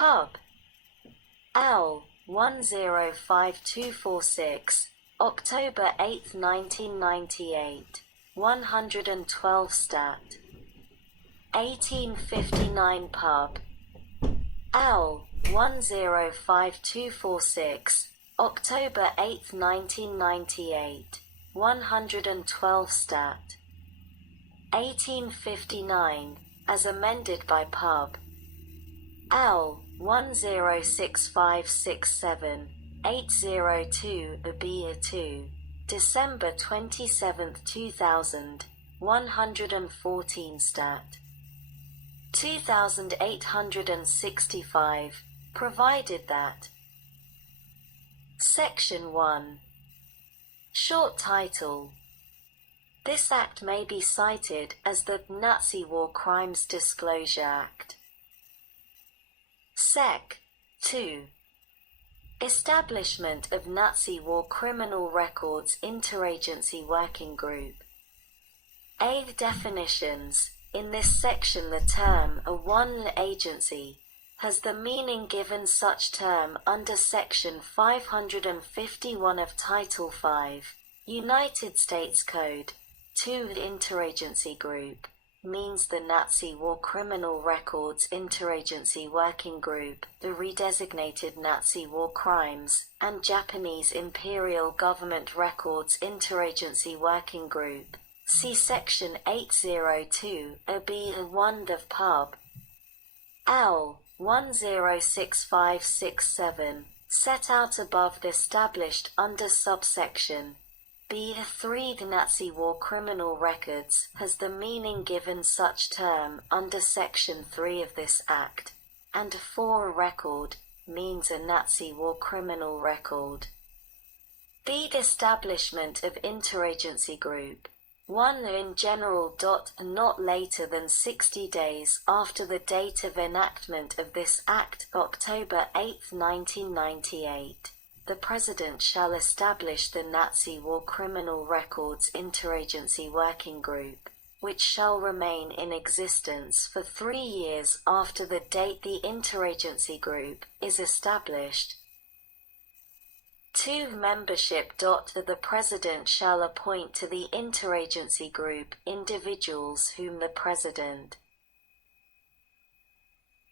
Pub. L. 105246, October 8, 1998. 112 Stat. 1859 Pub. L. 105246, October 8, 1998. 112 Stat. 1859, as amended by Pub. L. 106567, 802 B2, December 27, 2000. 114 Stat. 2865, provided that Section 1. Short title. This act may be cited as the Nazi War Crimes Disclosure Act. Sec. 2. Establishment of Nazi War Criminal Records Interagency Working Group. A. Definitions. In this section the term a one agency has the meaning given such term under Section 551 of Title 5, United States Code. 2. Interagency group means the Nazi War Criminal Records Interagency Working Group, the redesignated Nazi War Crimes and Japanese Imperial Government Records Interagency Working Group. See Section 802 OB1 of Pub. L. 106567, set out above established under subsection B3. The Nazi War Criminal Records has the meaning given such term under Section 3 of this Act, and 4. A record means a Nazi War Criminal Record. B. Establishment of Interagency Group. 1. In general. Not later than 60 days after the date of enactment of this Act, October 8, 1998, the President shall establish the Nazi War Criminal Records Interagency Working Group, which shall remain in existence for 3 years after the date the Interagency Group is established. 2. Membership. The President shall appoint to the Interagency Group individuals whom the President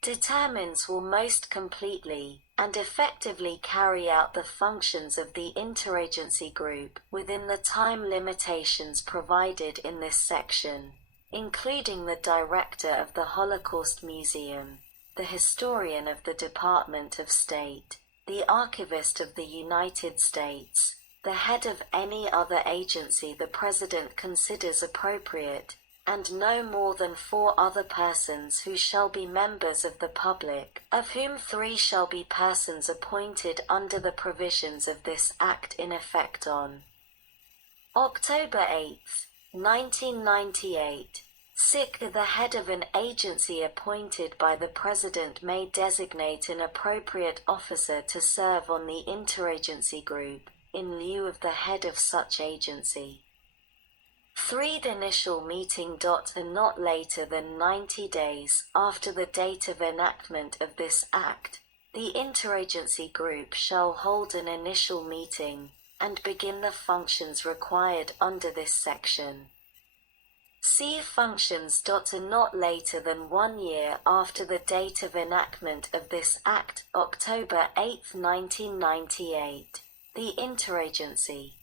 determines will most completely and effectively carry out the functions of the Interagency Group within the time limitations provided in this section, including the Director of the Holocaust Museum, the Historian of the Department of State, the Archivist of the United States, the head of any other agency the President considers appropriate, and no more than 4 other persons who shall be members of the public, of whom 3 shall be persons appointed under the provisions of this Act in effect on October 8, 1998. The head of an agency appointed by the President may designate an appropriate officer to serve on the Interagency Group, in lieu of the head of such agency. 3. The initial meeting. And not later than 90 days after the date of enactment of this Act, the Interagency Group shall hold an initial meeting, and begin the functions required under this section. See functions. And not later than 1 year after the date of enactment of this Act, October 8, 1998, the Interagency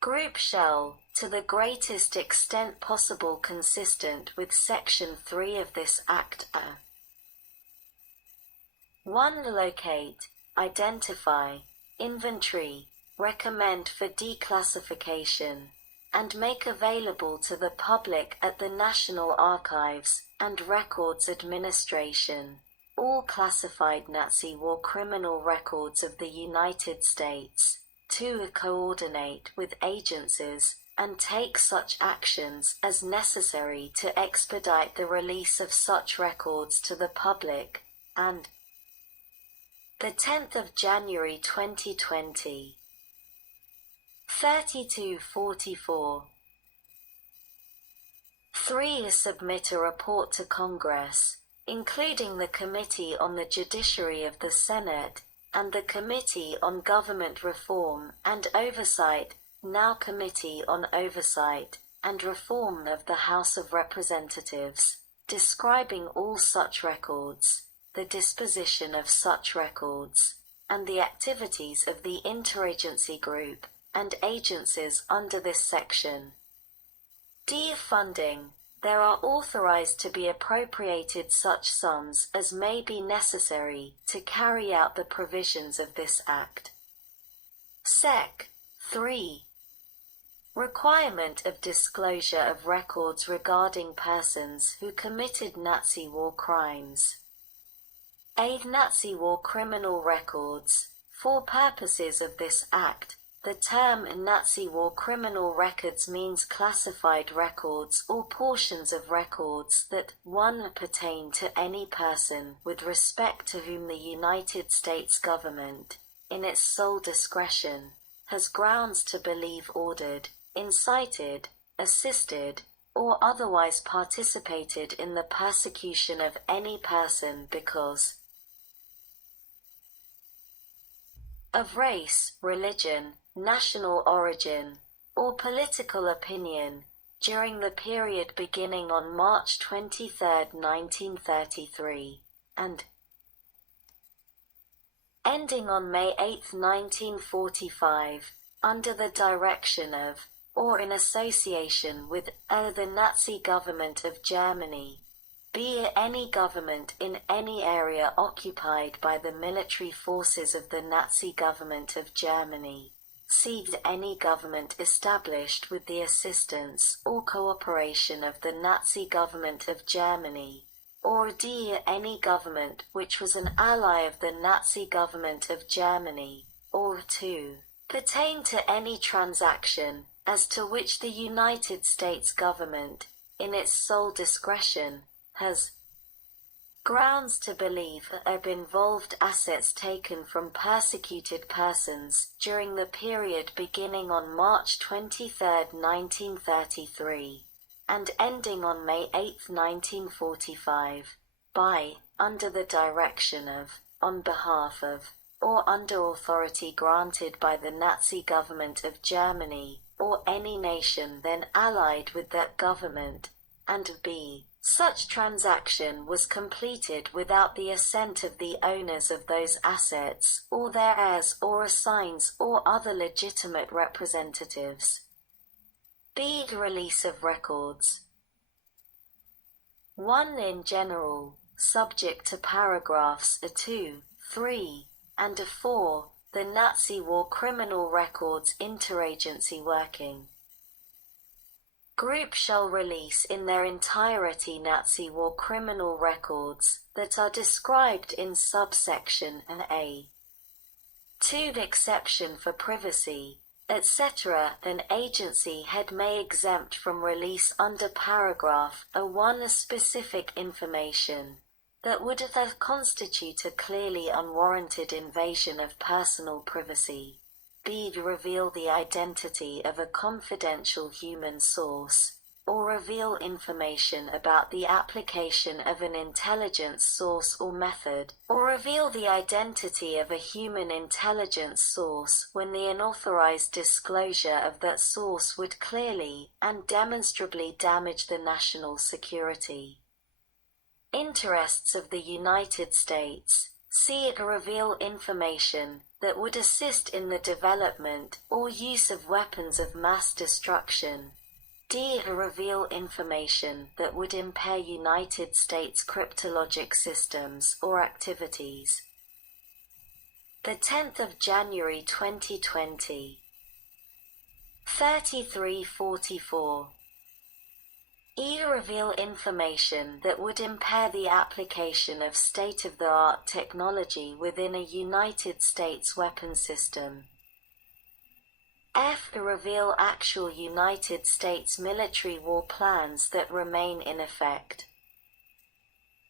Group shall, to the greatest extent possible consistent with Section 3 of this Act, 1. Locate, identify, inventory, recommend for declassification, and make available to the public at the National Archives and Records Administration all classified Nazi War Criminal Records of the United States. 2. Coordinate with agencies and take such actions as necessary to expedite the release of such records to the public, and the 10th of January 2020. 3244. 3. Submit a report to Congress, including the Committee on the Judiciary of the Senate, and the Committee on Government Reform and Oversight, now Committee on Oversight and Reform of the House of Representatives, describing all such records, the disposition of such records, and the activities of the interagency group and agencies under this section. D. Funding. There are authorized to be appropriated such sums as may be necessary to carry out the provisions of this Act. Sec. 3. Requirement of disclosure of records regarding persons who committed Nazi war crimes. A. Nazi war criminal records. For purposes of this Act, the term Nazi war criminal records means classified records or portions of records that, 1. pertain to any person with respect to whom the United States government, in its sole discretion, has grounds to believe ordered, incited, assisted, or otherwise participated in the persecution of any person because of race, religion, national origin, or political opinion, during the period beginning on March 23, 1933, and ending on May 8, 1945, under the direction of, or in association with, the Nazi government of Germany, b. any government in any area occupied by the military forces of the Nazi government of Germany, c. any government established with the assistance or cooperation of the Nazi government of Germany, or d. any government which was an ally of the Nazi government of Germany, or 2. pertain to any transaction as to which the United States government, in its sole discretion, has grounds to believe have involved assets taken from persecuted persons during the period beginning on March 23, 1933, and ending on May 8, 1945, by, under the direction of, on behalf of, or under authority granted by the Nazi government of Germany, or any nation then allied with that government, and b. such transaction was completed without the assent of the owners of those assets, or their heirs or assigns or other legitimate representatives. B. Release of records. 1. In general, subject to paragraphs 2, 3, and 4, the Nazi War Criminal Records Interagency Working Group shall release in their entirety Nazi War criminal records that are described in subsection A. 2. The exception for privacy, etc. An agency head may exempt from release under paragraph A1 specific information that would thus constitute a clearly unwarranted invasion of personal privacy. B. Reveal the identity of a confidential human source, or reveal information about the application of an intelligence source or method, or reveal the identity of a human intelligence source when the unauthorized disclosure of that source would clearly and demonstrably damage the national security interests of the United States. C. Reveal information that would assist in the development or use of weapons of mass destruction. D. Reveal information that would impair United States cryptologic systems or activities. 10th of January 2020. 3344. E. Reveal information that would impair the application of state-of-the-art technology within a United States weapon system. F. Reveal actual United States military war plans that remain in effect.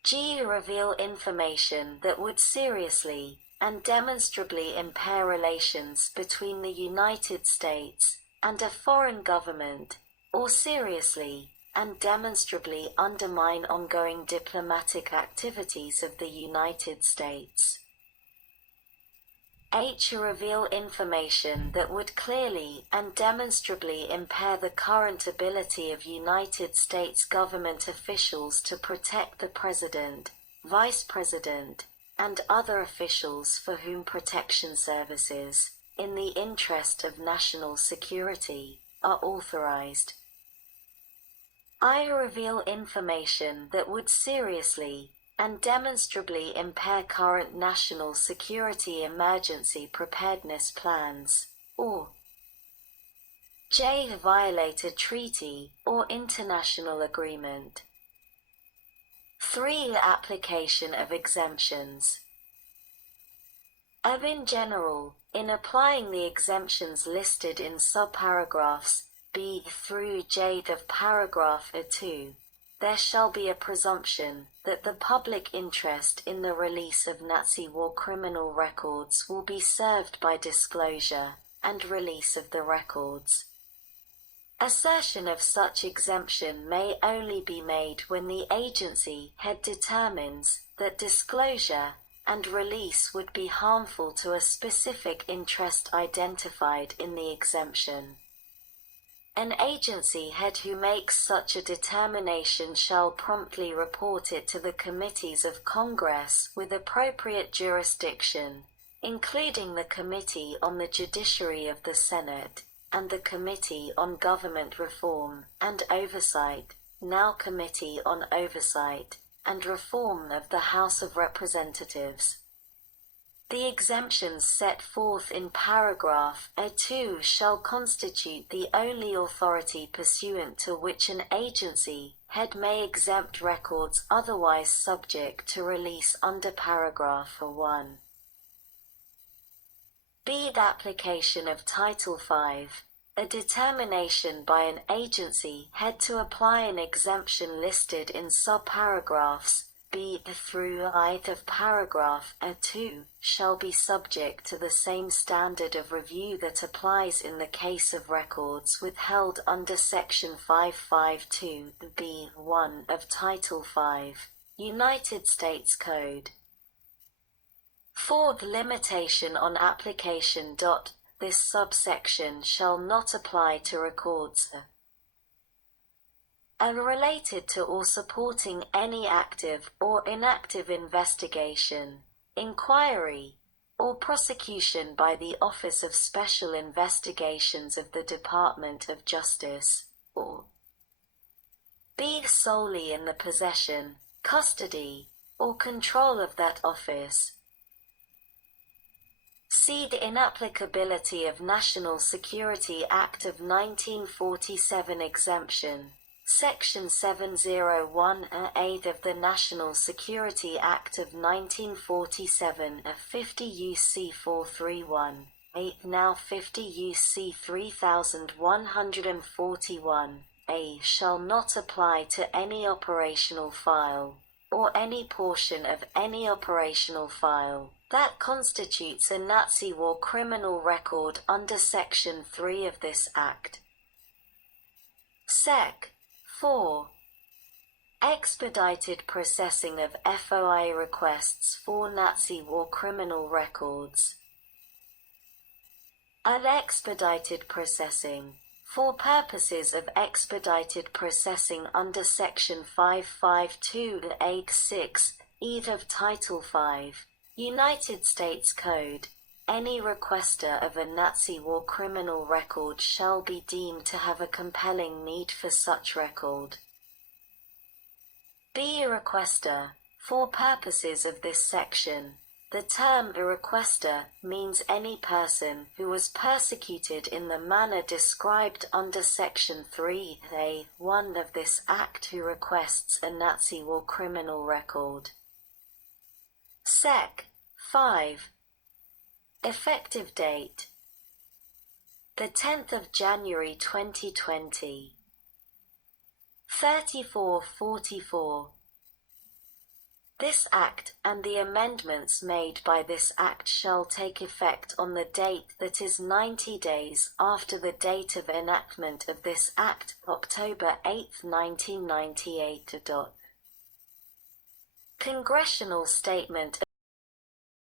G. Reveal information that would seriously and demonstrably impair relations between the United States and a foreign government, or seriously and demonstrably undermine ongoing diplomatic activities of the United States. H. Reveal information that would clearly and demonstrably impair the current ability of United States government officials to protect the President, Vice President, and other officials for whom protection services, in the interest of national security, are authorized. I. Reveal information that would seriously and demonstrably impair current national security emergency preparedness plans, or J. Violate a treaty or international agreement. 3. Application of exemptions. In general, in applying the exemptions listed in subparagraphs B through J of paragraph A2, there shall be a presumption that the public interest in the release of Nazi war criminal records will be served by disclosure and release of the records. Assertion of such exemption may only be made when the agency head determines that disclosure and release would be harmful to a specific interest identified in the exemption. An agency head who makes such a determination shall promptly report it to the committees of Congress with appropriate jurisdiction, including the Committee on the Judiciary of the Senate, and the Committee on Government Reform and Oversight, now Committee on Oversight and Reform of the House of Representatives. The exemptions set forth in paragraph A2 shall constitute the only authority pursuant to which an agency head may exempt records otherwise subject to release under paragraph A1. B. The application of Title V. A determination by an agency head to apply an exemption listed in subparagraphs B through I of paragraph A2 shall be subject to the same standard of review that applies in the case of records withheld under Section 552(b)(1) of Title V, United States Code. 4. The limitation on application. This subsection shall not apply to records related to or supporting any active or inactive investigation, inquiry, or prosecution by the Office of Special Investigations of the Department of Justice, or B. Solely in the possession, custody, or control of that office. C. The inapplicability of National Security Act of 1947 exemption. Section 701(a) of the National Security Act of 1947 of 50 U.C. 431, 8 now 50 U.C. 3141, (a) shall not apply to any operational file, or any portion of any operational file, that constitutes a Nazi war criminal record under Section 3 of this Act. Sec. 4. Expedited processing of FOI requests for Nazi war criminal records. An expedited processing. For purposes of expedited processing under Section 552(a)(6) of Title V, United States Code, any requester of a Nazi war criminal record shall be deemed to have a compelling need for such record. B. A requester. For purposes of this section, the term a requester means any person who was persecuted in the manner described under Section 3(a)(1) of this Act who requests a Nazi war criminal record. Sec. 5. Effective date. The 10th of January 2020. 3444. This Act, and the amendments made by this Act shall take effect on the date that is 90 days after the date of enactment of this Act, October 8, 1998. Congressional Statement